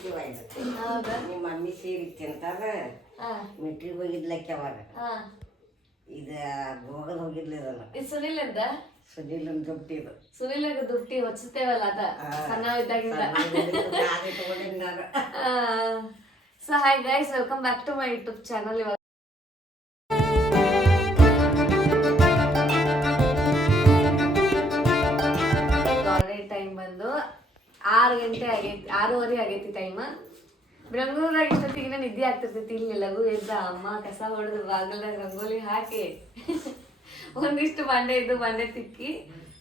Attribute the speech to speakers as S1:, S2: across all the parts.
S1: ಇದು
S2: ಹೌದಾ?
S1: ನಿಮ್ಮ ಮಮ್ಮಿ ಸೀರೆ ತಿಂತಾರ
S2: ಹಾ.
S1: ಮಿಟ್ರಿಗೆ ಹೋಗಿದ್ಲಕ್ಕೆ ಅವಾಗ.
S2: ಹಾ.
S1: ಇದು ಹೋಗದ್ ಹೋಗಿದ್ಲ ಇದನ್ನ.
S2: ಇದು ಸುನಿಲ್ ಅಂತ
S1: ಸುನಿಲ್ ದುಡ್ಡಿದು
S2: ಸುನಿಲ್ ದುಡ್ಡಿ ಹೊಚ್ಚುತ್ತೇವಲ್ಲ ಅದ? ಸಣ್ಣ ಇದ್ದಾಗಿಂದ
S1: ಅದೇ ತಗೊಂಡಿನಿ ನಾನು.
S2: So hi guys welcome back to my YouTube channel ಇವಾಗ ಆರು ಗಂಟೆ ಆಗೈತಿ ಆರೂವರೆ ಆಗೈತಿ ಟೈಮ್ ಬೆಂಗಳೂರಾಗ ಇಷ್ಟೊತ್ತಿಗೆ ನಿದ್ದೆ ಆಗ್ತಿರ್ತೈತಿ ಇಲ್ಲಿ ಲಘು ಎದ್ದ ಅಮ್ಮ ಕಸ ಹೊಡೆದು ಬಾಗಲ್ದಾಗ ರಂಗೋಲಿ ಹಾಕಿ ಒಂದಿಷ್ಟು ಬಂಡೆ ಇದ್ದು ಬಂಡೆ ತಿಕ್ಕಿ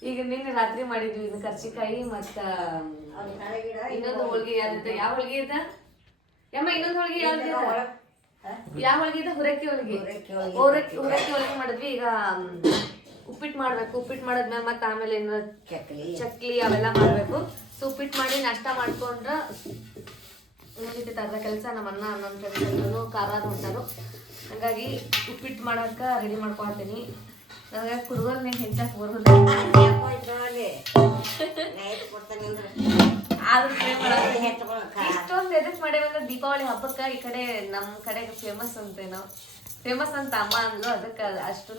S2: ಈಗ ನಿನ್ನೆ ರಾತ್ರಿ ಮಾಡಿದ್ವಿ ಇದು ಕರ್ಚಿಕಾಯಿ ಮತ್ತ ಇನ್ನೊಂದು ಹೋಳಿಗೆ ಯಾವ್ದು ಯಾವ ಹೋಳಿಗೆ ಇದ ಯಮ್ಮ ಇನ್ನೊಂದು ಹೋಳಿಗೆ ಯಾವ್ದು? ಯಾವ ಹೋಳಿಗೆ ಇದ ಹುರಕ್ಕಿ ಹೋಳಿಗೆ.
S1: ಹುರಕ್ಕಿ.
S2: ಹುರಕ್ಕಿ ಹೋಳಿಗೆ ಮಾಡಿದ್ವಿ ಈಗ ಉಪ್ಪಿಟ್ಟು ಮಾಡ್ಬೇಕು. ಉಪ್ಪಿಟ್ಟು ಮಾಡಿದ್ಮೇಲೆ ಮತ್ತೆ ಆಮೇಲೆ ಇನ್ನೊಂದು
S1: ಚಕ್ಲಿ
S2: ಅವೆಲ್ಲ ಮಾಡ್ಬೇಕು. ಸೊ ಉಪ್ಪಿಟ್ಟು ಮಾಡಿ ನಾಷ್ಟ ಮಾಡ್ಕೊಂಡ್ರೆ ಮುಗಿತೈತೆ ಅರ್ಧ ಕೆಲಸ ನಮ್ಮ ಅಣ್ಣ ನಮ್ಮ ಫ್ರೆಂಡ್ಸ್ ಖಾರ ಹೊಂಟಾರು ಹಂಗಾಗಿ ಉಪ್ಪಿಟ್ಟು ಮಾಡೋಕೆ ರೆಡಿ ಮಾಡ್ಕೊಳ್ತೀನಿ. ನನಗೆ ಕುಡುಗರ್ ನೀನು ಹೆಚ್ಚಾಕ್ ಬರೋದು
S1: ಅಂದ್ರೆ
S2: ಇಷ್ಟೊಂದು ಎದಕ್ ಮಾಡೇವಂದ್ರೆ ದೀಪಾವಳಿ ಹಬ್ಬಕ್ಕೆ ಈ ಕಡೆ ನಮ್ಮ ಕಡೆ ಫೇಮಸ್ ಅಂತ ನಾವು ಫೇಮಸ್ ಅಂತ ಅಮ್ಮ ಅಂದ್ಲು, ಅದಕ್ಕೆ ಅಷ್ಟು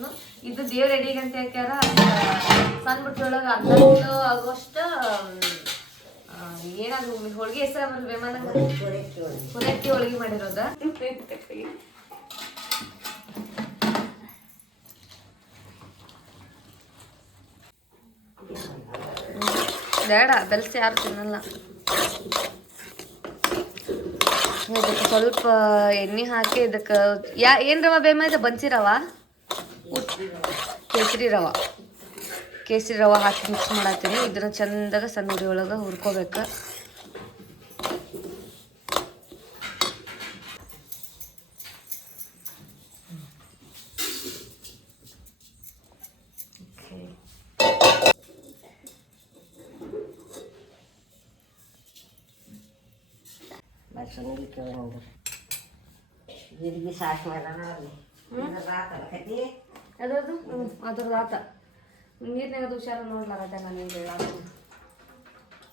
S2: ಇದು ದೇವ್ರ ಎಡಿಗೆ ಅಂತ ಹಾಕ್ಯಾರ ಸಣ್ಣ ಬಿಟ್ಟೊಳಗೆ ಅರ್ಧ ಕಿಲೋ ಏನಾದ್ರು ಹೋಳಿಗೆ ಹೆಸರ ಬರಲ್ವೇ ನನಗೆ
S1: ಹುರಕ್ಕಿ ಹೋಳಿಗೆ
S2: ಮಾಡಿರೋದ? ಬೇಡ ಬೆಲ್ಸಿ ಯಾರು ತಿನ್ನಲ್ಲ. ಇದಕ್ಕೆ ಸ್ವಲ್ಪ ಎಣ್ಣೆ ಹಾಕಿ ಇದಕ್ಕೆ ಯಾ ಏನು ರವ ಬೇಮ ಇದೆ ಬನ್ಸಿ ರವ. ಕೇಸರಿ ರವ. ಕೇಸರಿ ರವ ಹಾಕಿ ಮಿಕ್ಸ್ ಮಾಡತ್ತೀನಿ. ಇದನ್ನ ಚಂದಾಗ ಸಣ್ಣ ಉರಿ ಒಳಗೆ ಹುರ್ಕೋಬೇಕು.
S1: ಜೀರಿಗೆ ಕತಿ?
S2: ಅದ್ರದ್ದು ಅದ್ರದ್ದು ಆತ. ನೀರ್ನಾಗ ಅದು ಹುಷಾರ ನೋಡ್ಲಾಗತ್ತೆ ನಾನು ಈಗ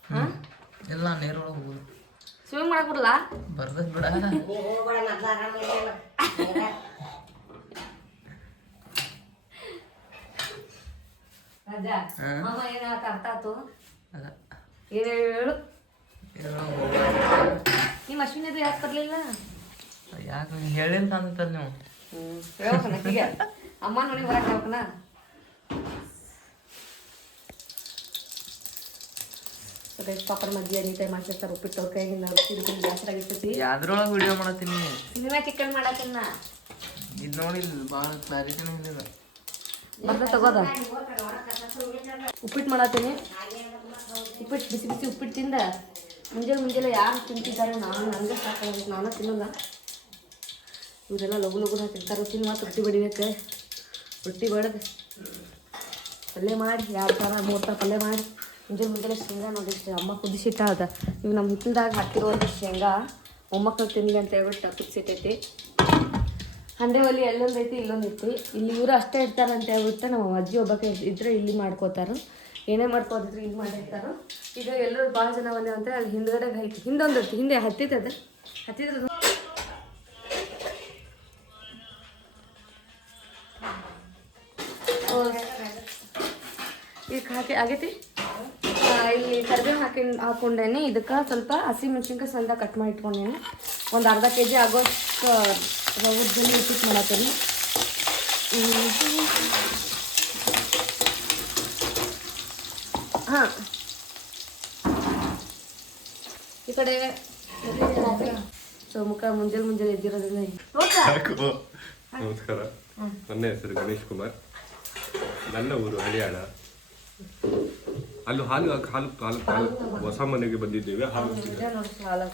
S2: ಹಾಂ?
S3: ಎಲ್ಲ ನೀರೊಳಗೆ ಹೋಗುದು
S2: ಸ್ವಿಮ್ಮಿಂಗ್ ಮಾಡಕ್ ಬಿಡಲ್ಲ
S3: ಬರ್ದ ಬಿಡ.
S2: ರಾಜ ಮಾಮ ಏನಾಗತ್ತ ಅರ್ಥ ಆತು?
S3: ಅದ.
S2: ಏನು ಹೇಳು ನಿಮ್ಮ ಅಶ್ವಿನಿದು ಯಾಕೆ ಬರಲಿಲ್ಲ
S3: ಯಾಕೆ ಹೇಳಿಲ್ಲ ಅಂತಲ್ಲ ನೀವು?
S2: ಹೀಗೆ ಅಮ್ಮ ನೋಡಿ ಹೊರಗೆ ಪಾಪರ ಉಪ್ಪಿಟ್ಟು ಅವ್ರ
S3: ಯಾವ್ದ್ರೊಳಗೆ ವಿಡಿಯೋ ಮಾಡತ್ತೀನಿ.
S2: ಸಿನಿಮಾ ಚಿಕನ್ ಮಾಡತ್ತಿನ
S3: ಇದು ನೋಡಿ ಭಾಳ ಕ್ಲಾರಿಟಿನೂ ಇಲ್ಲ
S2: ಬರ್ದ ತಗೋದ? ಉಪ್ಪಿಟ್ಟು ಮಾಡತ್ತೀನಿ ಉಪ್ಪಿಟ್ಟು ಬಿಸಿ ಬಿಸಿ ಉಪ್ಪಿಟ್ಟು ತಿಂದ. ಮುಂಜಾನೆ ಮುಂಜಾನೆ ಯಾರು ತಿಂತಿದ್ದಾರೆ ನಾನು ನನಗೆ ಸಾಕಾಗಬೇಕು ನಾನು ತಿನ್ನಲ್ಲ. ಇವರೆಲ್ಲ ಲಘು ಲಘು ತಿಂತಾರೆ ತಿನ್ನು ಮತ್ತು ರೊಟ್ಟಿ ಬಡಿಬೇಕು. ರೊಟ್ಟಿ ಬಡದು. ಪಲ್ಯ ಮಾಡಿ ಎರಡು ಥರ ಮೂರು ಥರ ಪಲ್ಯ ಮಾಡಿ. ಮುಂಜಾನೆ ಮುಂಜಾನೆ ಶೇಂಗಾ ನೋಡಿಷ್ಟು ಅಮ್ಮ ಕುದಿಸಿಟ್ಟ ಅದ. ಇವು ನಮ್ಮ ಹಿತ್ತಲ್ದಾಗ ಹಾಕಿರುವಂಥ ಶೇಂಗಾ ಮೊಮ್ಮಕ್ಕಳು ತಿನ್ಲಿ ಅಂತ ಹೇಳ್ಬಿಟ್ಟು ಕುದಿಸಿಟ್ಟೈತಿ ಹಂಡೆ ಒಲಿ ಎಲ್ಲೊಂದು ಐತಿ, ಇಲ್ಲೊಂದು ಐತಿ. ಇಲ್ಲಿ ಇವರು ಅಷ್ಟೇ ಇರ್ತಾರೆ ಅಂತ ಹೇಳ್ಬಿಟ್ಟು ನಮ್ಮ ಅಜ್ಜಿ ಒಬ್ಬಕ್ಕೆ ಇದ್ರೆ ಇಲ್ಲಿ ಮಾಡ್ಕೋತಾರ. ಏನೇ ಮಾಡ್ಕೋದಿದ್ರು ಇಲ್ಲಿ ಮಾಡಿರ್ತಾರೆ. ಈಗ ಎಲ್ಲರೂ ಭಾಳ ಜನ ಬಂದೆ ಅಂತ ಅಲ್ಲಿ ಹಿಂದ್ಗಡೆ ಐತಿ ಹಿಂದೊಂದು ಐತಿ, ಹಿಂದೆ ಹತ್ತಿತ್ತದ ಹತ್ತಿದ್ರ ಈಗ ಹಾಕಿ ಆಗೈತಿ? ಇಲ್ಲಿ ಕರಿಬೇವು ಹಾಕಿ ಹಾಕೊಂಡೇನಿ ಇದಕ್ಕೆ ಸ್ವಲ್ಪ ಹಸಿ ಮೆಣಸಿನ್ಕಾಯಿ ಸಣ್ಣ ಕಟ್ ಮಾಡಿ ಇಟ್ಕೊಂಡೇನಿ ಒಂದು ಅರ್ಧ ಕೆ ಜಿ ಆಗೋಷ್ಟು ರವದಲ್ಲಿ ಉಪ್ಪಿಟ್ಟು ಮಾಡತ್ತೀನಿ. ಹಾಂ. ಈ ಕಡೆ ಸೊ ಮುಖ ಮುಂಜಾನೆ ಮುಂಜಾನೆ
S4: ಸಾಕು ನಮಸ್ಕಾರ. ನನ್ನ ಹೆಸರು ಗಣೇಶ್ ಕುಮಾರ್. ನನ್ನ ಊರು ಹಳಿಯಾಳ ಅಲ್ಲೂ ಹಾಲು ಹಾಕಿ ಹಾಲು ಹಾಲು ಹಾಲು ಹೊಸ ಮನೆಗೆ ಬಂದಿದ್ದೇವೆ ಹಾಲು
S1: ಹಾಲು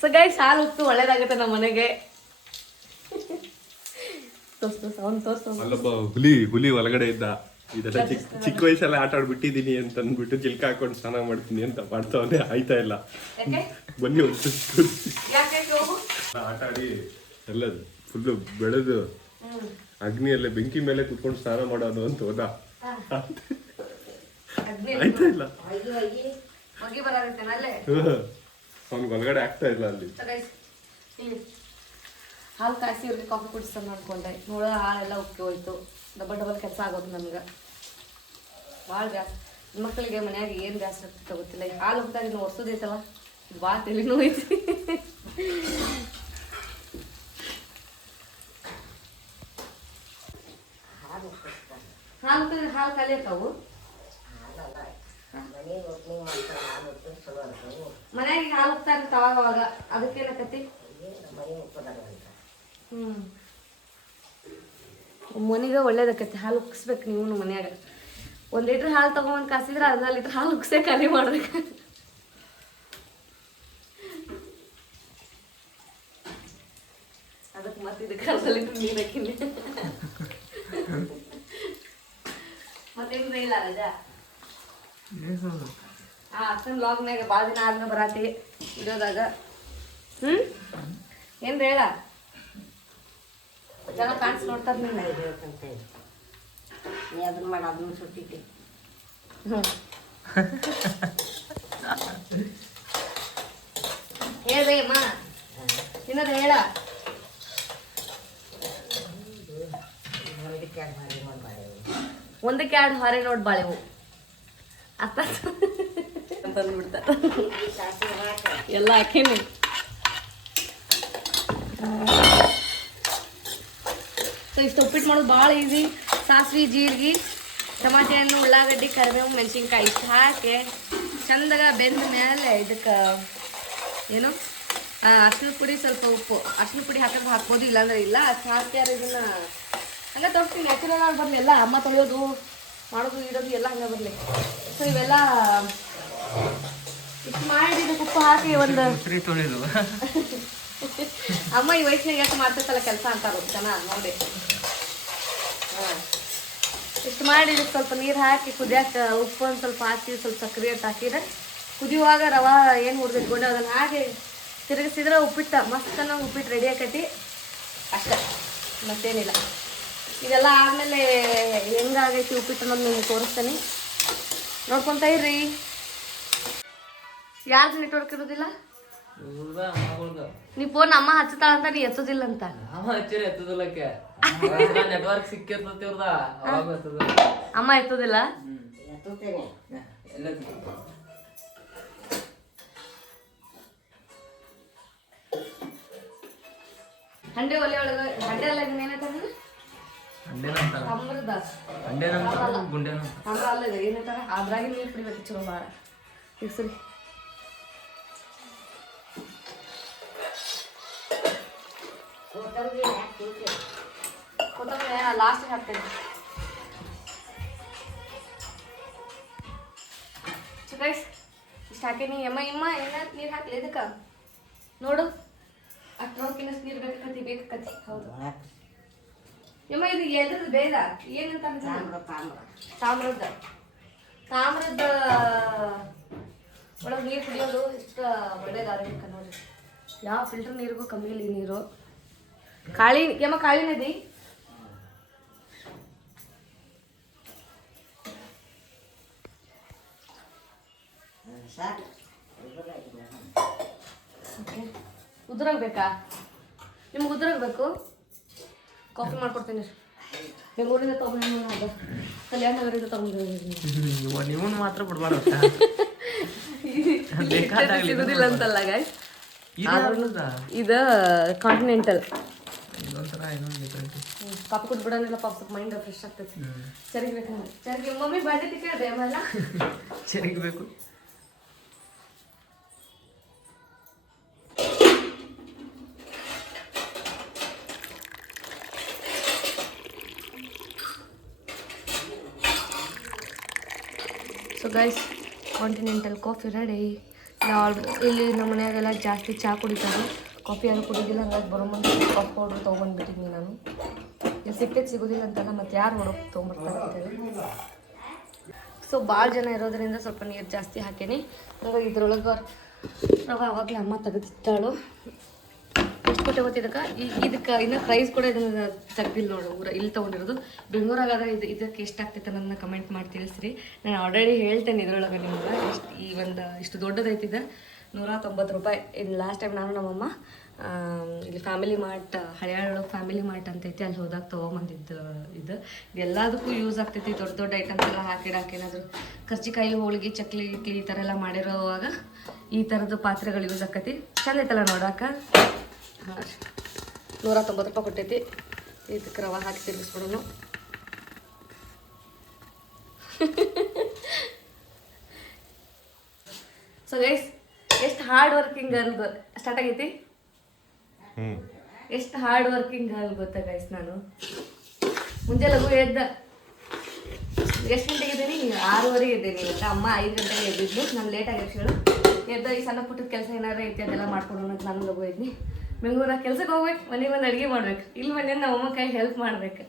S2: ಸೊ ಸಾಲ ಉತ್ತು ಒಳ್ಳೇದಾಗುತ್ತೆ ನಮ್ಮ ಮನೆಗೆ.
S4: ಅಲ್ಲೊಬ್ಬ ಹುಲಿ ಹುಲಿ ಒಳಗಡೆ ಇದ್ದ. ಇದೆಲ್ಲ ಚಿಕ್ಕ ಚಿಕ್ಕ ವಯಸ್ಸಲ್ಲ ಆಟ ಆಡ್ಬಿಟ್ಟಿದ್ದೀನಿ ಅಂತ ಅಂದ್ಬಿಟ್ಟು ಚಿಲ್ಕ ಹಾಕೊಂಡು ಸ್ನಾನ ಮಾಡ್ತೀನಿ ಅಂತ ಮಾಡ್ತಾವನೆ ಆಯ್ತಾ ಇಲ್ಲ.
S2: ಯಾಕೆ?
S4: ಬನ್ನಿ ಒಂದು ಸುತ್ತು
S2: ಯಾಕೆ ಹೋಗು?
S4: ಆಟ ಆಡಿ ಎಲ್ಲ ಫುಲ್ಲು ಬೆಳೆದು ಅಗ್ನಿಯಲ್ಲೇ ಬೆಂಕಿ ಮೇಲೆ ಕುತ್ಕೊಂಡು ಸ್ನಾನ ಮಾಡೋದು ಅಂತ ಹೋದ.
S2: ಅಗ್ನಿ
S4: ಆಯ್ತಾ ಇಲ್ಲ?
S2: ಅವ್ನ್
S4: ಅವ್ನಿಗೆ ಒಳಗಡೆ ಆಗ್ತಾ ಇಲ್ಲ ಅಲ್ಲಿ.
S2: ಹಾಲು ಕಾಯಿಸಿ ಇವ್ರಿಗೆ ಕಾಫಿ ಕುಡಿಸ್ತಾನೆ ಮಾಡ್ಕೊಂಡೆ ನೋಡ ಹಾಲೆಲ್ಲ ಉಕ್ಕಿ ಹೋಯ್ತು. ಡಬಲ್ ಡಬಲ್ ಕೆಲಸ ಆಗೋದು ನಮ್ಗೆ. ಭಾಳ ಗ್ಯಾಸ್ ಮಕ್ಕಳಿಗೆ ಮನ್ಯಾಗ ಏನು ಗ್ಯಾಸ್ ಆಗ್ತದೆ ಗೊತ್ತಿಲ್ಲ. ಹಾಲು ಹೋಗ್ತಾ ಇನ್ನು ಒರ್ಸೋದೈತಲ್ಲ? ಭಾಳ ನೋಯ್ತಿ ಐತಿ
S1: ಹಾಲು ಕುಡಿಸ್ತಾರೆ
S2: ಹಾಲು ಉಕ್ಕಿದ್ರೆ ಹಾಲು ಖಾಲಿ ಇರ್ತಾವು? ಮನ್ಯಾಗ ಈಗ ಹಾಲು ಇರುತ್ತೆ ಅವಾಗ ಅವಾಗ ಅದಕ್ಕೇನಕತಿ ಹ್ಞೂ ಮನೆಗೆ ಒಳ್ಳೇದಕ್ಕತಿ ಹಾಲು ಉಕ್ಸ್ಬೇಕು ನೀವು ಮನ್ಯಾಗ. ಒಂದು ಲೀಟ್ರ್ ಹಾಲು ತೊಗೊಂಬಂದು ಕಾಸಿದ್ರೆ ಅರ್ಧ ಲೀಟ್ರ್ ಹಾಲು ಉಕ್ಸೇ ಖಾಲಿ ಮಾಡ್ಬೇಕು. ಅದಕ್ಕೆ ಮತ್ತೆ ಇದಕ್ಕೆ ಅರ್ಧ ಲೀಟ್ರ್ ನೀರು ಹಾಕಿನಿ. ಇಲ್ಲ ರಜಾ? ಆ ಅಕ್ಕನ ಲಾಗ್ನಾಗ ಭಾಳ ದಿನ ಆದ್ಮೇಲೆ ಬರಾತಿ ವಿಡಿಯೋದಾಗ ಹ್ಞೂ ಏನು ಹೇಳ? ಜನ ಕಾಣಿಸ್ ನೋಡ್ತಾರ ನಿನ್ನ.
S1: ನೀ ಅದನ್ನ ಮಾಡಿ ಅದನ್ನ ಸುಟ್ಟಿಟ್ಟಿ
S2: ಹೇಳ್ರಿ ಅಮ್ಮ. ಇನ್ನದ ಹೇಳ. ಒಂದಕ್ಕೆ ಎರಡು ಹೊರೆ ನೋಡಿ ಬಾಳೆವು ಅತ್ತ ಅಂತಂದ್ಬಿಡ್ತಾರ. ಎಲ್ಲ ಹಾಕೀನಿ ಸೊ ಇಷ್ಟು ಉಪ್ಪಿಟ್ಟು ಮಾಡೋದು ಭಾಳ ಈಸಿ ಸಾಸಿವೆ ಜೀರಿಗೆ ಟಮಾಟೆ ಹಣ್ಣು ಉಳ್ಳಾಗಡ್ಡಿ ಕರಿಬೇವು ಮೆಣಸಿನ್ಕಾಯಿ ಇಷ್ಟು ಹಾಕಿ ಚಂದಾಗ ಬೆಂದ ಮೇಲೆ ಇದಕ್ಕೆ ಏನು? ಅರ್ಶಿನ ಪುಡಿ ಸ್ವಲ್ಪ ಉಪ್ಪು. ಅರ್ಶಿನ ಪುಡಿ ಹಾಕೋದು ಹಾಕ್ಬೋದು ಇಲ್ಲಾಂದ್ರೆ ಇಲ್ಲ. ಅಷ್ಟು ಹಾಕ್ಯಾರ ಇದನ್ನ ಹಂಗೆ ತೋರಿಸ್ತೀನಿ ನ್ಯಾಚುರಲ್ ಆಗಿ ಬರಲಿ ಎಲ್ಲ ಅಮ್ಮ ತೊಳೆಯೋದು ಮಾಡೋದು ಇಡೋದು ಎಲ್ಲ ಹಂಗೆ ಬರಲಿ. ಸೊ ಇವೆಲ್ಲ ಇಷ್ಟು ಮಾಡಿ ಉಪ್ಪು ಹಾಕಿ ಒಂದು ಅಮ್ಮ ಈ ವಯಸ್ಸಿನಾಗ ಯಾಕೆ ಮಾಡ್ತಿರ್ತಲ್ಲ ಕೆಲಸ ಅಂತಾರ ಜನ? ನೋಡಿ. ಹಾಂ. ಇಷ್ಟು ಮಾಡಿ ಇದಕ್ಕೆ ಸ್ವಲ್ಪ ನೀರು ಹಾಕಿ ಕುದಿಯಕ್ಕೆ ಉಪ್ಪು ಒಂದು ಸ್ವಲ್ಪ ಹಾಕಿ ಸ್ವಲ್ಪ ಸಕ್ಕರೆ ಅಂತ ಹಾಕಿದ್ರೆ ಕುದಿಯುವಾಗ ರವ ಏನು ಹುರಿದಿಟ್ಕೊಂಡು ಅದನ್ನು ಹಾಕಿ ತಿರುಗಿಸಿದ್ರೆ ಉಪ್ಪಿಟ್ಟು ಮಸ್ತ್ ಅನ್ನೋ ಉಪ್ಪಿಟ್ಟು ರೆಡಿ ಆಕೈತಿ. ಅಷ್ಟೇ. ಮತ್ತೇನಿಲ್ಲ. ಇದೆಲ್ಲ ಆದಮೇಲೆ ಹೆಂಗಾಗೈತಿ ಉಪ್ಪಿಟ್ಟು ಅನ್ನೋದು ನಿಮ್ಗೆ ತೋರಿಸ್ತೀನಿ. ನೋಡ್ಕೊತಾ ಇರ್ರಿ. ಯಾರ್ದು ನೆಟ್ವರ್ಕ್ ಇರೋದಿಲ್ಲ? ನೀ ಫೋನ್ ಅಮ್ಮ ಹಚ್ಚತಾಳ ಅಂತ ನೀ ಎತ್ತೋದಿಲ್ಲ ಅಂತ
S3: ನೆಟ್ವರ್ಕ್ ಸಿಕ್ಕಿರ್ತದ
S2: ಅಮ್ಮ ಎತ್ತೋದಿಲ್ಲ. ಹಂಡೆ ಒಲೆ ಒಳಗೆ ಹಂಡೆ ಅಲ್ಲ ಏನಂತಾರೆ
S3: ಅಂಡೇನಂತಾರ
S2: ತಾಮ್ರದ
S3: ಅಂಡೇನಂತಾರ ಗುಂಡೇನಂತಾರ
S2: ತಾಮ್ರ ಅಲ್ಲ ಇದು ಏನಂತಾರ ಅದ್ರಾಗಿ ನೀರು ಕುಡಿಬೇಕು ಚಲೋ ಭಾಳ ಈಗ ಸರಿ
S1: ಕೊತ್ತಂಬರಿ ಹಾಕ್ತಿದ್ದೆ
S2: ಕೊತ್ತಂಬರಿ ಲಾಸ್ಟಿಗೆ ಹಾಕ್ತೇನೆ ಗೈಸ್ ಇಷ್ಟು ಹಾಕೀನಿ ಅಮ್ಮ ಇಮ್ಮ ಏನ ನೀರು ಹಾಕ್ಲಿ ಇದಕ್ಕೆ ನೋಡು ಅಷ್ಟರೊಳಗಿನ ನೀರು ಬೇಕಾಕತಿ ಬೇಕಾಕತಿ ಹೌದು ಯಮ್ಮ ಇದು ಎದ್ರದ್ದು ಬೇಗ ಏನಂತ?
S1: ತಾಮ್ರ ತಾಮ್ರ
S2: ತಾಮ್ರದ ತಾಮ್ರದ ಒಳಗೆ ನೀರು ಕುಡಿಯೋದು ಇಷ್ಟ ಒಳ್ಳೇದು ಆರೋಗ್ಯಕ್ಕೆ ನೋಡಿ ಯಾವ ಫಿಲ್ಟರ್ ನೀರಿಗೂ ಕಮ್ಮಿ ಇಲ್ಲ ನೀರು. ಕಾಳಿ ಯಮ್ಮ ಕಾಳಿ ನದಿ
S1: ಸಾಕು.
S2: ಉದುರಾಗ ಬೇಕಾ ನಿಮ್ಗೆ ಉದುರಾಗ ಬೇಕು ಕಾಫಿ ಮಾಡ್ಕೊಡ್ತೀನಿ ಬೆಂಗಳೂರಿಂದ ತೊಗೊಂಡು ಅದು ಕಲ್ಯಾಣ
S3: ಮಾತ್ರ ಬಿಡ್ಬಾರ್ದು
S2: ಸಿಗುದಿಲ್ಲ ಅಂತಲ್ಲ
S3: ಇದ
S2: ಕಾಂಟಿನೆಂಟಲ್ ಪಾಪ ಸ್ವಲ್ಪ ಮೈಂಡ್ ಫ್ರೆಶ್ ಆಗ್ತೈತಿ ಚರಿಗ್ಬೇಕು ಚರಿಗೆ ಮಮ್ಮಿ ಬರ್ಡೇ
S3: ಸರಿಗಬೇಕು
S2: ಗೈಸ್ ಕಾಂಟಿನೆಂಟಲ್ ಕಾಫಿ ರೆಡಿ ಇಲ್ಲಿ ನಮ್ಮ ಮನೆಯಾಗೆಲ್ಲ ಜಾಸ್ತಿ ಚಹಾ ಕುಡಿತಾರೆ. ಕಾಫಿ ಯಾರು ಕುಡಿದಿಲ್ಲ, ಹಂಗಾಗಿ ಬರೋ ಮುಂದೆ ಕಾಫಿ ಪೌಡ್ರ್ ತೊಗೊಂಡ್ಬಿಟ್ಟಿದ್ದೀನಿ ನಾನು. ಇಲ್ಲಿ ಸಿಕ್ಕೆ ಸಿಗೋದಿಲ್ಲ ಅಂತಲ್ಲ ಮತ್ತೆ ಯಾರು ಹೊಡೋಕೆ ತೊಗೊಂಡ್ಬರ್ತಾರೆ ಅಂತೇಳಿ ಸೊ ಭಾಳ ಜನ ಇರೋದ್ರಿಂದ ಸ್ವಲ್ಪ ನೀರು ಜಾಸ್ತಿ ಹಾಕೇನಿ. ಹಂಗಾಗಿ ಇದ್ರೊಳಗೆ ರವೆ ಅವಾಗಲೇ ಅಮ್ಮ ತೆಗೆದಿತ್ತಾಳು ಎಷ್ಟು ಗೊತ್ತ ಇದಕ್ಕೆ ಇನ್ನು ಪ್ರೈಸ್ ಕೂಡ ಇದನ್ನ ತೆಗ್ದಿಲ್ಲ ನೋಡು, ಊರ ಇಲ್ಲಿ ತೊಗೊಂಡಿರೋದು. ಬೆಂಗಳೂರಾಗಾದ್ರೆ ಇದು ಇದಕ್ಕೆ ಎಷ್ಟಾಗ್ತೈತೆ ನನ್ನ ಕಮೆಂಟ್ ಮಾಡಿ ತಿಳಿಸ್ರಿ. ನಾನು ಆಲ್ರೆಡಿ ಹೇಳ್ತೇನೆ ಇದರೊಳಗೆ ನಿಮ್ಗೆ. ಎಷ್ಟು ಈ ಒಂದು ಇಷ್ಟು ದೊಡ್ಡದೈತಿದೆ. ನೂರ ತೊಂಬತ್ತು ರೂಪಾಯಿ. ಇದು ಲಾಸ್ಟ್ ಟೈಮ್ ನಾನು ನಮ್ಮಮ್ಮ ಇಲ್ಲಿ ಫ್ಯಾಮಿಲಿ ಮಾರ್ಟ್ ಹಳೆಯಾಳೊಳಗೆ ಫ್ಯಾಮಿಲಿ ಮಾರ್ಟ್ ಅಂತೈತಿ, ಅಲ್ಲಿ ಹೋದಾಗ ತೊಗೊಂಬಂದಿದ್ದು ಇದು. ಎಲ್ಲದಕ್ಕೂ ಯೂಸ್ ಆಗ್ತೈತಿ. ದೊಡ್ಡ ದೊಡ್ಡ ಐಟಮ್ಸ್ ಎಲ್ಲ ಹಾಕಿಡಾಕೇನಾದರೂ ಕರ್ಜಿಕಾಯಿ ಹೋಳಿಗೆ, ಚಕ್ಲಿ ಇಡ್ಲಿ ಈ ಥರ ಎಲ್ಲ ಮಾಡಿರೋವಾಗ ಈ ಥರದ್ದು ಪಾತ್ರೆಗಳು ಯೂಸ್ ಆಕತಿ ಚಂದ ಐತಲ್ಲ ನೋಡಾಕ ನೂರ ತೊಂಬತ್ತು ರೂಪಾಯಿ ಕೊಟ್ಟೈತಿ. ಇದಕ್ಕೆ ರವ ಹಾಕಿ ತಿರ್ಗಿಸ್ಬಿಡೋನು ಸೊ ಗೈಸ್ ಎಷ್ಟು ಹಾರ್ಡ್ ವರ್ಕಿಂಗ್ ಗರ್ಲ್ ಸ್ಟಾರ್ಟ್ ಆಗೈತಿ? ಎಷ್ಟು ಹಾರ್ಡ್ ವರ್ಕಿಂಗ್ ಗರ್ಲ್ ಗೊತ್ತಾ ಗೈಸ್ ನಾನು? ಮುಂಜಾನೆ ಲಘು ಎದ್ದ. ಎಷ್ಟು ಗಂಟೆಗೆ ಇದ್ದೀನಿ ಆರೂವರೆಗೆ ಇದ್ದೀನಿ ಇವತ್ತು ಅಮ್ಮ ಐದು ಗಂಟೆಗೆ ಎದ್ದಿದ್ದು ನಾನು ಲೇಟಾಗಿ ಎಬ್ಸಿಗಳು ಎದ್ದ ಈ ಸಣ್ಣ ಪುಟ್ಟದ ಕೆಲಸ ಏನಾರ ಐತಿ ಅದೆಲ್ಲ ಮಾಡ್ಕೊಂಡು ಅಂತ ನಾನು ಇದ್ನಿ. ಬೆಂಗಳೂರಾಗ ಕೆಲ್ಸಕ್ಕೆ ಹೋಗ್ಬೇಕು ಮನೆಗೆ ಬಂದು ಅಡುಗೆ ಮಾಡ್ಬೇಕು. ಇಲ್ಲಿ ಮನೆ ನಮ್ಮ ಅಮ್ಮ ಕೈ ಹೆಲ್ಪ್ ಮಾಡ್ಬೇಕು.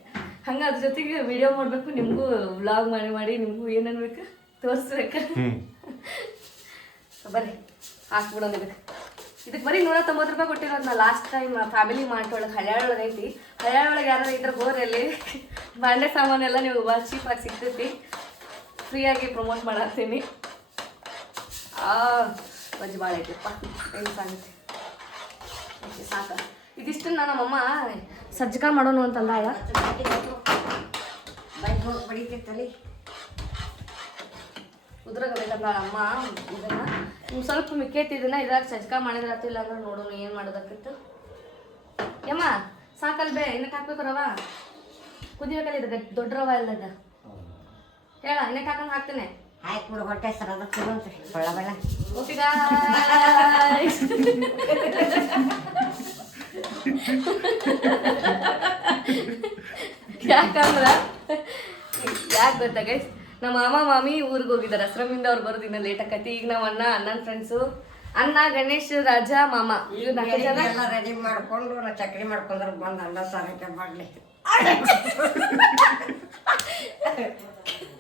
S2: ಹಂಗೆ ಅದ್ರ ಜೊತೆಗೆ ವಿಡಿಯೋ ಮಾಡಬೇಕು ನಿಮಗೂ ವ್ಲಾಗ್ ಮಾಡಿ ಮಾಡಿ ನಿಮಗೂ ಏನು ಬೇಕು ತೋರಿಸ್ಬೇಕು. ಬರ್ರಿ ಹಾಕ್ಬಿಡೋಣ ಇದಕ್ಕೆ ಇದಕ್ಕೆ ಬರೀ ನೂರ ತೊಂಬತ್ತು ರೂಪಾಯಿ ಕೊಟ್ಟಿರೋದು ನಾ ಲಾಸ್ಟ್ ಟೈಮ್ ಫ್ಯಾಮಿಲಿ ಮಾರ್ಟ್ ಒಳಗೆ ಹಳ್ಯಾಳೊಳಗೆ ಐತಿ. ಹಳ್ಯಾಳೊಳಗೆ ಯಾರು ಇದ್ರೆ ಬೋರಲ್ಲಿ ಬಾಂಡೆ ಸಾಮಾನೆಲ್ಲ ನೀವು ಭಾಳ ಚೀಪಾಗಿ ಸಿಗ್ತೈತಿ. ಫ್ರೀಯಾಗಿ ಪ್ರಮೋಟ್ ಮಾಡತ್ತೀನಿ. ಬಜ್ಜಿ ಭಾಳ ಐತಿಪ್ಪ ಏನು ಸಾಗುತ್ತೆ ಸಾಕ. ಇದಿಷ್ಟು ನಮ್ಮಮ್ಮ ಸಜ್ಜಕ ಮಾಡೋನು ಅಂತ
S1: ಬಡಿತೈತಲ್ಲಿ
S2: ಉದ್ರಗಬೇಕಂದ ಅಮ್ಮ, ಇದನ್ನ. ನಿಮ್ ಸ್ವಲ್ಪ ಇದನ್ನ ಇದ್ರಾಗ ಸಜ್ಜಕ ಮಾಡಿದ್ರ ಇಲ್ಲ ಅಂದ್ರೆ ನೋಡೋಣ ಏನ್ ಮಾಡೋದಕ್ಕಿತ್ತು ಯಮ್ಮ, ಸಾಕಲ್ ಬೇ ಏನಕ್ಕೆ ಹಾಕ್ಬೇಕು ರವ? ಕುದಿಬೇಕಲ್ಲ ಇದು ದೊಡ್ಡ ರವ ಇಲ್ಲದ ಹೇಳ ಇನ್ನಕ್ಕೆ ಹಾಕಂಗ್ ಹಾಕ್ತೇನೆ.
S1: ಆಯ್ತು ಬಿಡು ಹೊಟ್ಟೆ ಸರ್ ಅದು ತಿನ್ನಂತ್ರಿ ಬೆಳ ಬೆಳ
S2: ಓಕೆ ಯಾಕಂದ್ರ? ಯಾಕೆ ಗೊತ್ತಾ ಗೈಸ್ ನಮ್ಮ ಮಾಮ ಮಾಮಿ ಊರಿಗೆ ಹೋಗಿದ್ದಾರೆ ಅಸ್ರಮಿಂದ ಅವ್ರು ಬರೋದು ಇನ್ನ ಲೇಟ್ ಆಕತಿ. ಈಗ ನಮ್ಮ ಅಣ್ಣ ಅಣ್ಣನ ಫ್ರೆಂಡ್ಸು ಅಣ್ಣ ಗಣೇಶ್ ರಾಜ ಮಾಮ. ಇವ್ರು ನಾಲ್ಕು ಜನ.
S1: ಎಲ್ಲ ರೆಡಿ ಮಾಡ್ಕೊಂಡು ಚಕ್ರಿ ಮಾಡ್ಕೊಂಡ್ರೆ ಬಂದು ಅನ್ನ ಸಾರಕ್ಕೆ ಮಾಡಲಿ.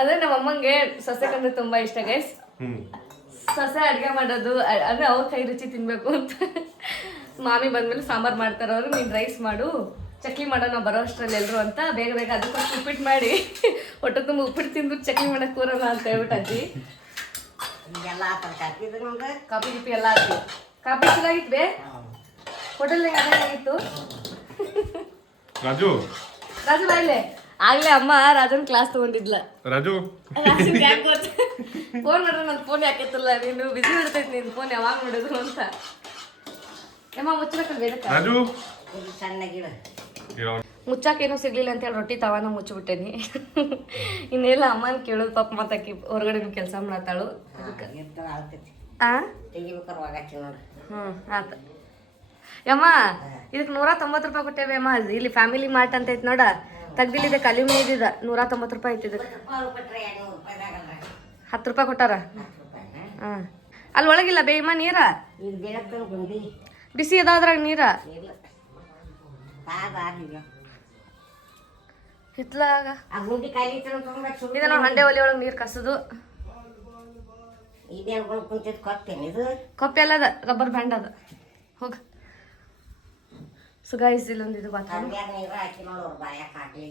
S2: ಅದೇ ನಮ್ಮ ಅಮ್ಮಂಗೆ ಸೊಸೆ ಕಂದ್ರೆ ತುಂಬಾ ಇಷ್ಟ ಗೈಸ್
S4: ಸಸ್ಯ
S2: ಸೊಸೆ ಅಡುಗೆ ಮಾಡೋದು ಅಂದ್ರೆ ಅವ್ರ ಕೈ ರುಚಿ ತಿನ್ಬೇಕು ಅಂತ. ಮಾಮಿ ಬಂದ್ಮೇಲೆ ಸಾಂಬಾರ್ ಮಾಡ್ತಾರ ಅವರು ನೀನು ರೈಸ್ ಮಾಡು ಚಕ್ಲಿ ಮಾಡೋಣ ಬರೋ ಅಷ್ಟ್ರಲ್ಲಿ ಎಲ್ರು ಅಂತ. ಬೇಗ ಬೇಗ ಅದಕ್ಕೊಂದು ಉಪ್ಪಿಟ್ಟು ಮಾಡಿ. ಹೊಟ್ಟೆ ತುಂಬ ಉಪ್ಪಿಟ್ಟು ತಿಂದು ಚಕ್ಲಿ ಮಾಡಕ್ ಕೂರೋಣ ಅಂತ ಹೇಳ್ಬಿಟ್ಟು ಅಜ್ಜಿ. ಕಾಫಿ ಗಿಪಿ ಎಲ್ಲ ಹಾಕಿ ಕಾಫಿ ಚೆನ್ನಾಗಿತ್ತು ಬೇ ಹೋಟೆಲ್ನಾಗ ಅದಾಗಿತ್ತು
S4: ರಾಜು.
S2: ರಾಜು ಬಾಯ್ಲೆ ಆಗ್ಲೇ ಅಮ್ಮ ರಾಜನ್ ಕ್ಲಾಸ್ ತಗೊಂಡಿದ್ಲ.
S4: ರಾಜು?
S2: ಫೋನ್ ಮಾಡ್ರೆ ನನ್ ಫೋನ್ ಯಾಕೆತ್ತಲ್ಲ ನೀನು ಬಿಸಿ ಮಾಡ್ತೈತಿ ನಿನ್ ಫೋನ್ ಯಾವಾಗ ನೋಡಿದ್ರು ಅಂತ. ಯಮ್ಮ ಮುಚ್ಚಬೇಕು
S4: ರಾಜು?
S2: ಮುಚ್ಚಾಕೇನು ಸಿಗ್ಲಿಲ್ಲ ಅಂತೇಳಿ ರೊಟ್ಟಿ ತವಾನ ಮುಚ್ಚಿಬಿಟ್ಟೇನಿ. ಇನ್ನೆಲ್ಲ ಅಮ್ಮನ ಕೇಳೋದು ಪಾಪ ಮಾತಾಕಿ ಹೊರಗಡೆ ಕೆಲಸ ಮಾಡತ್ತಾಳು
S1: ಹ್ಮ್ ಆಗ್ತೈತಿ
S2: ಆ?
S1: ತೆಗಿಬೇಕಾರೆ ಒಗಾಕಿ ನೋಡ್ರಿ
S2: ಹ್ಞೂ ಆತ. ಯಮ್ಮ ಇದಕ್ಕೆ ನೂರ ತೊಂಬತ್ತು ರೂಪಾಯಿ ಕೊಟ್ಟೇವೆ ಅಮ್ಮ ಇಲ್ಲಿ ಫ್ಯಾಮಿಲಿ ಮಾರ್ಟ್ ಅಂತ ಐತಿ ನೋಡ. ತೆಗ್ದಿಲ್ಲ ಕಲಿ ಮೇದಿದ ನೂರ ತೊಂಬತ್ತು ರೂಪಾಯಿ
S1: ಐತಿದ
S2: ಹತ್ತು ರೂಪಾಯಿ ಕೊಟ್ಟಾರ? ಹಾಂ. ಅಲ್ಲಿ ಒಳಗಿಲ್ಲ ಬೇಯಮ್ಮ ನೀರ? ಬಿಸಿ ಅದಾದ್ರಾಗ ನೀರ? ಹಿತ್ಲಾಗ. ಇದು ನಾವು ಹಂಡೆ ಒಲೆ ಒಳಗೆ ನೀರು ಕಸದು
S1: ಕೊಪ್ಪೆ ಅನ್ಕೊಂಡು ಕುಂತಿದ್ದು ಕೊತ್ತೇನೆ ಇದು?
S2: ಕಪ್ಪೆ ರಬ್ಬರ್ ಬ್ಯಾಂಡ್ ಅದ. ಹೋಗ. ಸುಗಾಯಿಸ್ ಇಲ್ಲೊಂದು ಇದು ಬಾತ್ರೂಮ್
S1: ಕಮ್ಮಿಯಾಗ ನೀರು ಹಾಕಿ ನೋಡೋರು ಬಾಯಾಕ ಹಾಕ್ಲಿ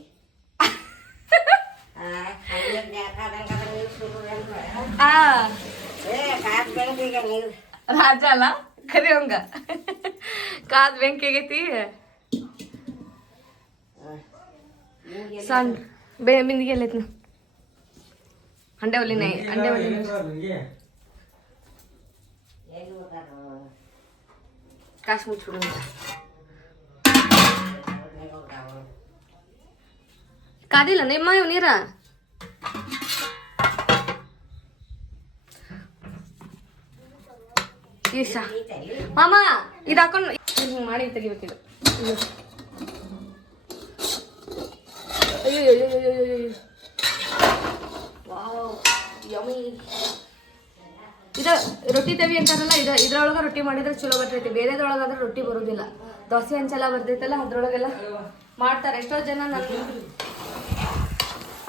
S1: ಕಮ್ಮಿಯಾಗ ಬೇಕಾದಂಗ ನೀರು ಸುರು
S2: ಆ
S1: ಏ ಕಾದ್ ಬೆಂಕಿ ಈಗ ನೀರು
S2: ರಾಜ ಅಲ್ಲ ಕರಿ ಹಂಗ ಕಾದ್ ಬೆಂಕಿ ಆಗೈತಿ ಸಣ್ಣ ಬೇ ಬಿಂದಿಗೆ ಎಲ್ಲೈತಿ ಹಂಡೆ ಒಲಿನ ಹಂಡೆ ಒಲಿನ
S1: ಎಲ್ಲಿ ಹೋದಾರ
S2: ಕಾಸು ಮುಚ್ಬಿಡು ಕಾದಿಲ್ಲ ನಿಮ್ಮ ಇವ್ ನೀರ ಈಶ ಮಾಮ ಇದು ಹಾಕೊಂಡು ಮಾಡಿ ತೆಗಿಬೇಕಿದು. ಅಯ್ಯೋ ಅಯ್ಯೋ ವಾವ್ ಇದು ರೊಟ್ಟಿ ತವಿ ಅಂತಾರಲ್ಲ, ಇದು ಇದ್ರೊಳಗೆ ರೊಟ್ಟಿ ಮಾಡಿದ್ರೆ ಚಲೋ ಬರ್ತೈತಿ. ಬೇರೆದ್ರೊಳಗಾದ್ರೆ ರೊಟ್ಟಿ ಬರೋದಿಲ್ಲ. ದೋಸೆ ಹಂಚೆಲ್ಲ ಬರ್ತೈತಲ್ಲ ಅದ್ರೊಳಗೆಲ್ಲ ಮಾಡ್ತಾರೆ. ಎಷ್ಟೋ ಜನ ನನ್ನ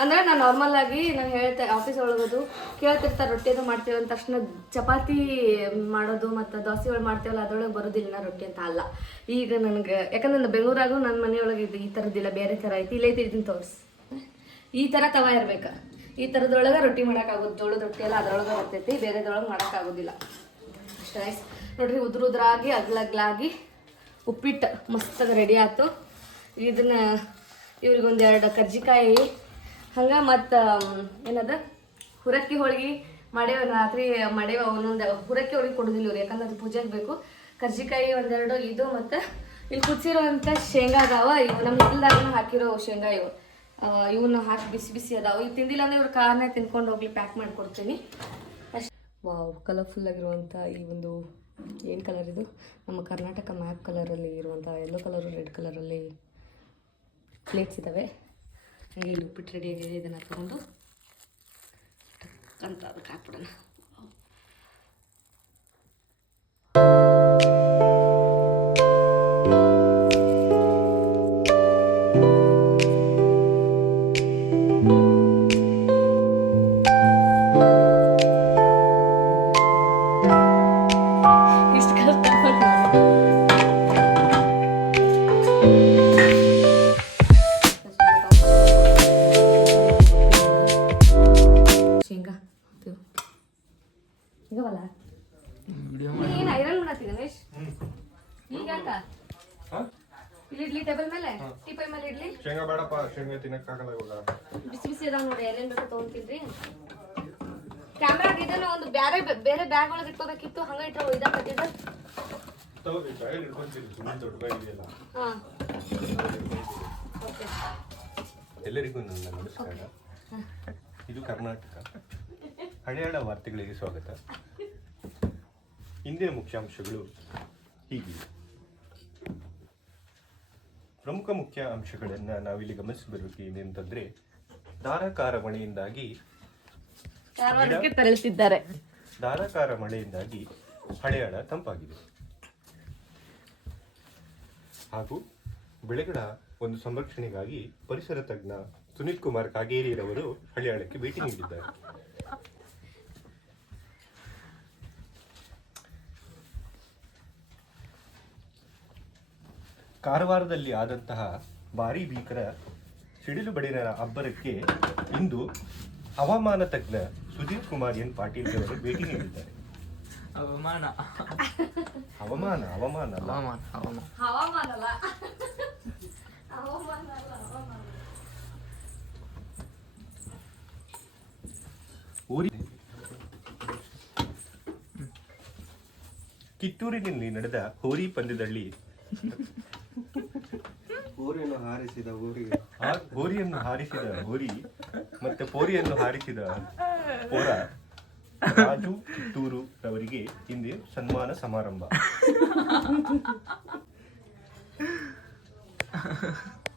S2: ಅಂದ್ರೆ ನಾನು ನಾರ್ಮಲ್ ಆಗಿ ನಾನು ಹೇಳ್ತೆ ಆಫೀಸ್ ಒಳಗದು ಕೇಳ್ತಿರ್ತಾರೆ ರೊಟ್ಟಿ ಅದು ಮಾಡ್ತೀವಿ ಅಂದ ತಕ್ಷಣ ಚಪಾತಿ ಮಾಡೋದು ಮತ್ತು ದೋಸೆಗಳು ಮಾಡ್ತೀವಲ್ಲ ಅದ್ರೊಳಗೆ ಬರೋದಿಲ್ಲ ನಾ ರೊಟ್ಟಿ ಅಂತ ಅಲ್ಲ. ಈಗ ನನಗೆ, ಯಾಕಂದ್ರೆ ನಾನು ಬೆಂಗಳೂರಾಗೂ ನನ್ನ ಮನೆಯೊಳಗೆ ಇದು ಈ ಥರದ್ದಿಲ್ಲ ಬೇರೆ ಥರ ಐತಿ. ಇಲ್ಲೇ ಇದನ್ನ ತೋರಿಸಿ. ಈ ಥರ ತವ ಇರ್ಬೇಕು. ಈ ಥರದೊಳಗೆ ರೊಟ್ಟಿ ಮಾಡೋಕ್ಕಾಗೋದು, ಜೋಳದ ರೊಟ್ಟಿ ಎಲ್ಲ ಅದರೊಳಗೆ ಬರ್ತೈತಿ ಬೇರೆದೊಳಗೆ ಮಾಡೋಕ್ಕಾಗೋದಿಲ್ಲ. ಅಷ್ಟೇ ನೋಡ್ರಿ ಉದ್ರ ಉದ್ರಾಗಿ, ಅಗ್ಲಗ್ಲಾಗಿ ಉಪ್ಪಿಟ್ಟು ಮಸ್ತಾಗಿ ರೆಡಿ ಆಯ್ತು ಇದನ್ನ ಇವ್ರಿಗೊಂದು ಎರಡು ಕರ್ಜಿಕಾಯಿ ಹಂಗೆ ಮತ್ತು ಏನದ? ಹುರಕ್ಕಿ ಹೋಳಿಗೆ ಮಾಡೇವ ರಾತ್ರಿ ಮಾಡೇವ ಒಂದೊಂದು, ಹುರಕ್ಕಿ ಹೋಳಿಗೆ ಕೊಡುದಿಲ್ಲ ಇವ್ರು, ಯಾಕಂದ್ರೆ ಅದು ಪೂಜೆಗೆ ಬೇಕು. ಕರ್ಜಿಕಾಯಿ ಒಂದೆರಡು, ಇದು ಮತ್ತು, ಇಲ್ಲಿ ಕುದಿಸಿರೋವಂಥ ಶೇಂಗಾ ಅದಾವ. ಇವು ನಮ್ಮ ಹಿಲ್ದಾಗ ಹಾಕಿರೋ ಶೇಂಗಾ ಇವು. ಇವನ್ನ ಹಾಕಿ ಬಿಸಿ ಬಿಸಿ ಅದಾವ. ಈಗ ತಿಂದಿಲ್ಲ ಅಂದ್ರೆ ಇವ್ರು ಕಾರನ್ನ ತಿನ್ಕೊಂಡು ಹೋಗ್ಲಿ, ಪ್ಯಾಕ್ ಮಾಡಿಕೊಡ್ತೀನಿ. ಅಷ್ಟು. ವಾವ್ ಕಲರ್ಫುಲ್ ಆಗಿರುವಂಥ ಈ ಒಂದು, ಏನು ಕಲರ್ ಇದು? ನಮ್ಮ ಕರ್ನಾಟಕ ಮ್ಯಾಪ್ ಕಲರಲ್ಲಿ ಇರುವಂಥ ಯೆಲ್ಲೋ ಕಲರು ರೆಡ್ ಕಲರಲ್ಲಿ ಪ್ಲೇಟ್ಸ್ ಇದ್ದಾವೆ ಹಾಗೆ ಇಲ್ಲಿ ಉಪ್ಪಿಟ್ಟು ರೆಡಿಯಾಗಿದೆ ಇದನ್ನು ತಗೊಂಡು ಅಂತ ಅದಕ್ಕೆ ಹಾಕ್ಬಿಡೋಣ. ಬೇರೆ ಬೇರೆ ಬ್ಯಾಗ್ ಒಳಗೆ ಇಟ್ಕೋಬೇಕಿತ್ತು ಹಂಗ ಇಟ್ರ ಇದಾಕತ್ತಿದ
S4: ಎಲ್ಲರಿಗೂ ನನ್ನ ನಮಸ್ಕಾರ. ಇದು ಕರ್ನಾಟಕ. ಹಳೆಯಾಳ ವಾರ್ತೆಗಳಿಗೆ ಸ್ವಾಗತ. ಇಂದಿನ ಮುಖ್ಯಾಂಶಗಳು ಹೀಗೆ. ಪ್ರಮುಖ ಮುಖ್ಯ ಅಂಶಗಳನ್ನು ನಾವಿಲ್ಲಿ ಗಮನಿಸಬೇಕು ಏನೆಂತಂದ್ರೆ ಧಾರಾಕಾರ ಮಳೆಯಿಂದಾಗಿ
S2: ತೆರಳುತ್ತಿದ್ದಾರೆ
S4: ಧಾರಾಕಾರ ಮಳೆಯಿಂದಾಗಿ ಹಳೆಯಾಳ ತಂಪಾಗಿದೆ. ಹಾಗೂ ಬೆಳೆಗಳ ಒಂದು ಸಂರಕ್ಷಣೆಗಾಗಿ ಪರಿಸರ ತಜ್ಞ ಸುನೀಲ್ ಕುಮಾರ್ ಕಾಗೇರಿರವರು ಹಳೆಯಾಳಕ್ಕೆ ಭೇಟಿ ನೀಡಿದ್ದಾರೆ. ಕಾರವಾರದಲ್ಲಿ ಆದಂತಹ ಭಾರೀ ಭೀಕರ ಸಿಡಿಲು ಬಡಿನ ಅಬ್ಬರಕ್ಕೆ ಇಂದು ಹವಾಮಾನ ತಜ್ಞ ಸುಧೀರ್ ಕುಮಾರ್ ಎನ್ ಪಾಟೀಲ್ ಅವರು ಭೇಟಿ ನೀಡಿದ್ದಾರೆ.
S3: ಅವಮಾನ
S4: ಹವಾಮಾನ ಹವಾಮಾನ ಅಲ್ಲ.
S3: ಹವಾಮಾನ ಹವಾಮಾನ.
S2: ಹವಾಮಾನ ಅಲ್ಲ. ಹವಾಮಾನ ಅಲ್ಲ ಹವಾಮಾನ
S4: ಊರಿ ಕಿತ್ತೂರಿನಲ್ಲಿ ನಡೆದ ಹೋರಿ ಪಂದ್ಯದಲ್ಲಿ
S5: ಊರಿನ ಹಾರಿಸಿದ
S4: ಆ, ಹೋರಿಯನ್ನು ಹಾರಿಸಿದ ಹೋರಿ ಮತ್ತೆ ಪೋರಿಯನ್ನು ಹಾರಿಸಿದ ಪೋರ ರಾಜು ಕಿತ್ತೂರು ರವರಿಗೆ ಹಿಂದೆ ಸನ್ಮಾನ ಸಮಾರಂಭ.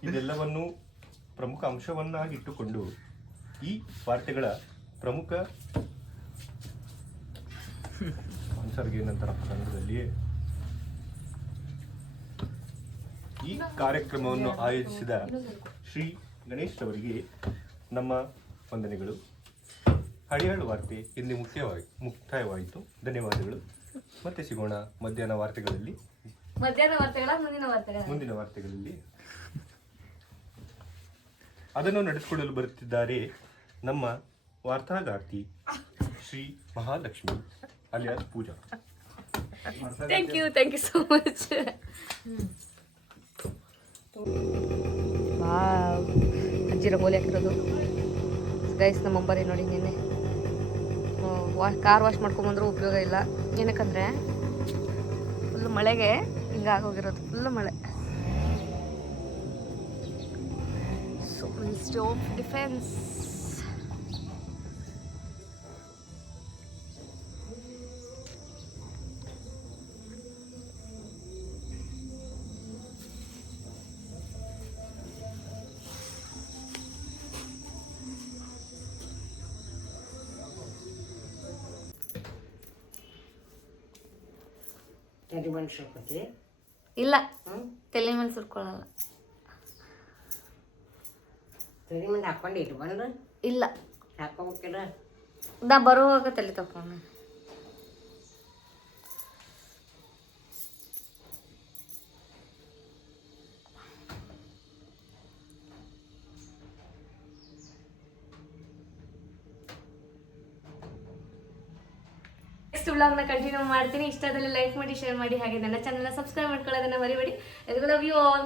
S4: ಇದೆಲ್ಲವನ್ನು ಪ್ರಮುಖ ಅಂಶವನ್ನಾಗಿಟ್ಟುಕೊಂಡು ಈ ವಾರ್ತೆಗಳ ಪ್ರಮುಖ ಆನ್ಸರ್ಗೆ ಕನ್ನಡದಲ್ಲಿ ಈ ಕಾರ್ಯಕ್ರಮವನ್ನು ಆಯೋಜಿಸಿದ ಶ್ರೀ ಗಣೇಶ್ ಅವರಿಗೆ ನಮ್ಮ ವಂದನೆಗಳು. ಹಳಿಯಾಳು ವಾರ್ತೆ ಇಲ್ಲಿ ಮುಖ್ಯವಾಗಿ ಮುಕ್ತಾಯವಾಯಿತು. ಧನ್ಯವಾದಗಳು. ಮತ್ತೆ ಸಿಗೋಣ ಮಧ್ಯಾಹ್ನ ವಾರ್ತೆಗಳಲ್ಲಿ.
S2: ಮಧ್ಯಾಹ್ನ ವಾರ್ತೆಗಳ ಮುಂದಿನ ವಾರ್ತೆಗಳ.
S4: ಮುಂದಿನ ವಾರ್ತೆಗಳಲ್ಲಿ. ಅದನ್ನು ನಡೆಸಿಕೊಳ್ಳಲು ಬರುತ್ತಿದ್ದಾರೆ ನಮ್ಮ ವಾರ್ತಾಗಾರ್ತಿ Shri Mahalakshmi alias Pooja.
S2: Thank you thank you so much wow. ಅಜ್ಜಿ ರಂಗೋಲಿ ಹಾಕಿರೋದು. ಗೈಸ್ ನಮ್ಮ ಅಂಬರಿ ನೋಡಿ ನಿನ್ನೆ. ವಾ ಕಾರ್ ವಾಶ್ ಮಾಡ್ಕೊಂಬಂದ್ರೂ ಉಪಯೋಗ ಇಲ್ಲ. ಏನಕ್ಕಂದ್ರೆ ಫುಲ್ ಮಳೆಗೆ ಹಿಂಗಾಗೋಗಿರೋದು ಫುಲ್ ಮಳೆ. ಸೊ ಆಫ್ ಡಿಫೆನ್ಸ್
S1: ತಲೆ ಮನುಷ್ಯಪತಿ
S2: ಇಲ್ಲ ತಲೆ ಮೇಲೆ ಸುರ್ಕೊಳ್ಳಲ್ಲ
S1: ತಲೆ ಮೇಲೆ ಹಾಕೊಂಡು ಇಟ್ಕೊಂಡ್ರೆ
S2: ಇಲ್ಲ.
S1: ಹಾಕೋಬೇಕಿಲ್ಲ
S2: ನಾ ಬರುವಾಗ ತಲೆ ತಕೊಂಡು ವ್ಲಾಗ್ನ ಕಂಟಿನ್ಯೂ ಮಾಡ್ತೀನಿ. ಇಷ್ಟದಲ್ಲಿ ಲೈಕ್ ಮಾಡಿ ಶೇರ್ ಮಾಡಿ, ಹಾಗೆ ನನ್ನ ಚಾನಲ್ನ ಸಬ್ಸ್ಕ್ರೈಬ್ ಮಾಡ್ಕೊಳ್ಳೋದನ್ನ ಮರಿಬೇಡಿ. Love you all